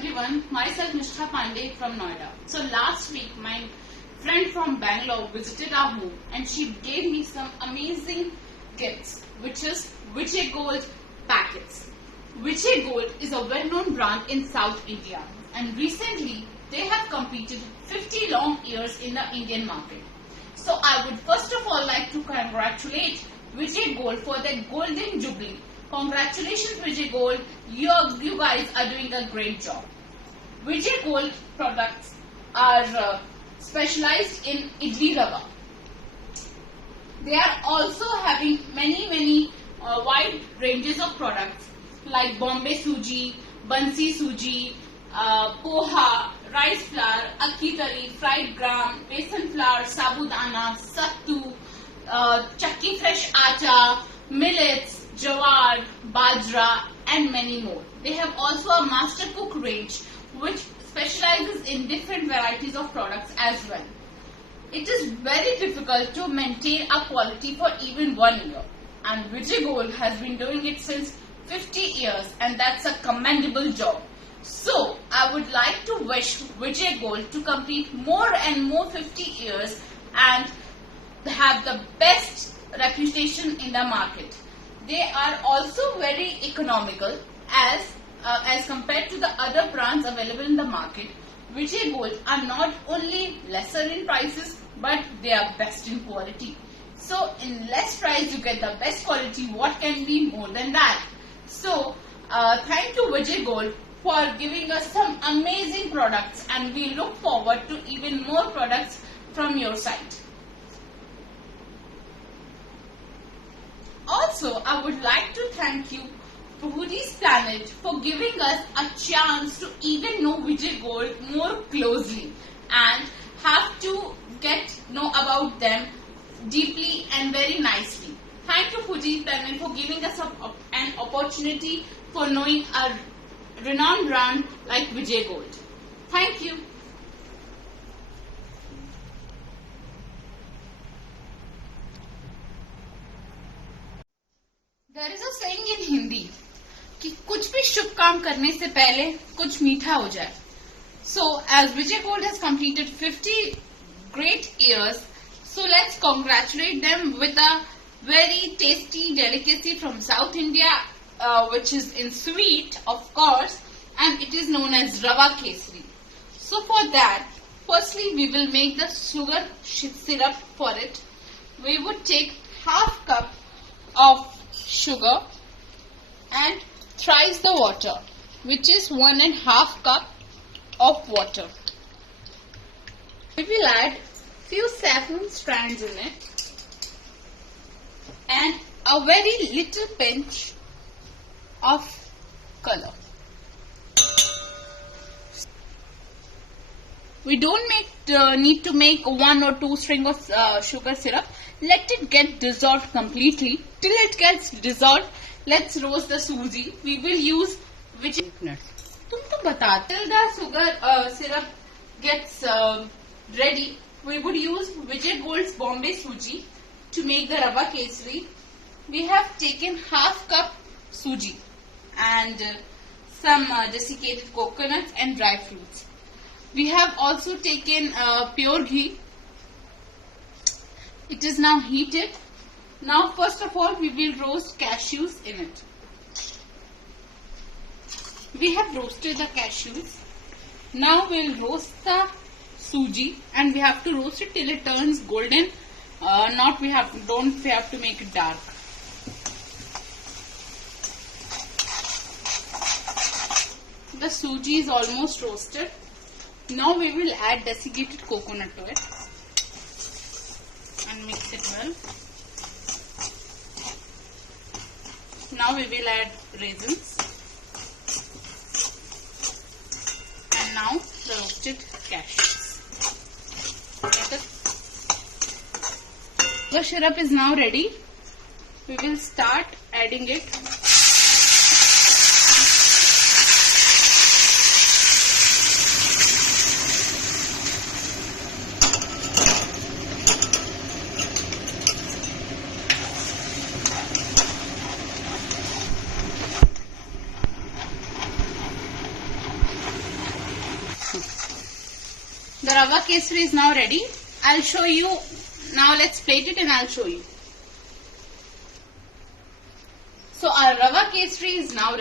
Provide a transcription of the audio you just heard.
everyone, myself Nishtha Pandey from Noida. So last week my friend from Bangalore visited our home and she gave me some amazing gifts, which is Vijay Gold packets. Vijay Gold is a well-known brand in South India and recently they have completed 50 long years in the Indian market. So I would first of all like to congratulate Vijay Gold for their golden jubilee. Congratulations Vijay Gold, you guys are doing a great job. Vijay Gold products are specialized in idli rava. They are also having many wide ranges of products like Bombay Sooji, Bansi Sooji, Poha, rice flour, Akki Tari, fried gram, besan flour, sabudana, sattu, chakki fresh acha, millets, jawar, bajra and many more. They have also a master cook range which specializes in different varieties of products as well. It is very difficult to maintain a quality for even 1 year and Vijay Gold has been doing it since 50 years and that's a commendable job. So I would like to wish Vijay Gold to complete more and more 50 years and have the best reputation in the market. They are also very economical as compared to the other brands available in the market. Vijay Gold are not only lesser in prices but they are best in quality. So in less price you get the best quality. What can be more than that? So thank you Vijay Gold for giving us some amazing products and we look forward to even more products from your side. Also, I would like to thank you Foodies Planet for giving us a chance to even know Vijay Gold more closely and have to know about them deeply and very nicely. Thank you Foodies Planet for giving us an opportunity for knowing a renowned brand like Vijay Gold. Thank you. There is a saying in Hindi कि कुछ भी शुभ काम करने से पहले कुछ मीठा हो जाए. So as Vijay Gold has completed 50 great years, so let's congratulate them with a very tasty delicacy from South India, which is in sweet, of course, and it is known as Rava kesri. So for that, firstly we will make the sugar syrup for it. We would take half cup of sugar and thrice the water, which is 1.5 cup of water. We will add few saffron strands in it and a very little pinch of color. We don't need to make 1 or 2 strings of sugar syrup. Let it get dissolved completely. Till it gets dissolved, let's roast the Sooji. We will use Vijay. तुमको बता. Till the sugar syrup gets ready, we would use Vijay Gold's Bombay Sooji to make the Rava kesri. We have taken half cup Sooji and some desiccated coconuts and dry fruits. We have also taken pure ghee. It is now heated. Now first of all we will roast cashews in it. We have roasted the cashews. Now we will roast the Sooji and we have to roast it till it turns golden. Don't have to make it dark. The Sooji is almost roasted. Now we will add desiccated coconut to it and mix it well. Now we will add raisins and now the roasted cashews. The syrup is now ready. We will start adding it. The Rava kesri is now ready. I'll show you. Now let's plate it and I'll show you. So our Rava kesri is now ready.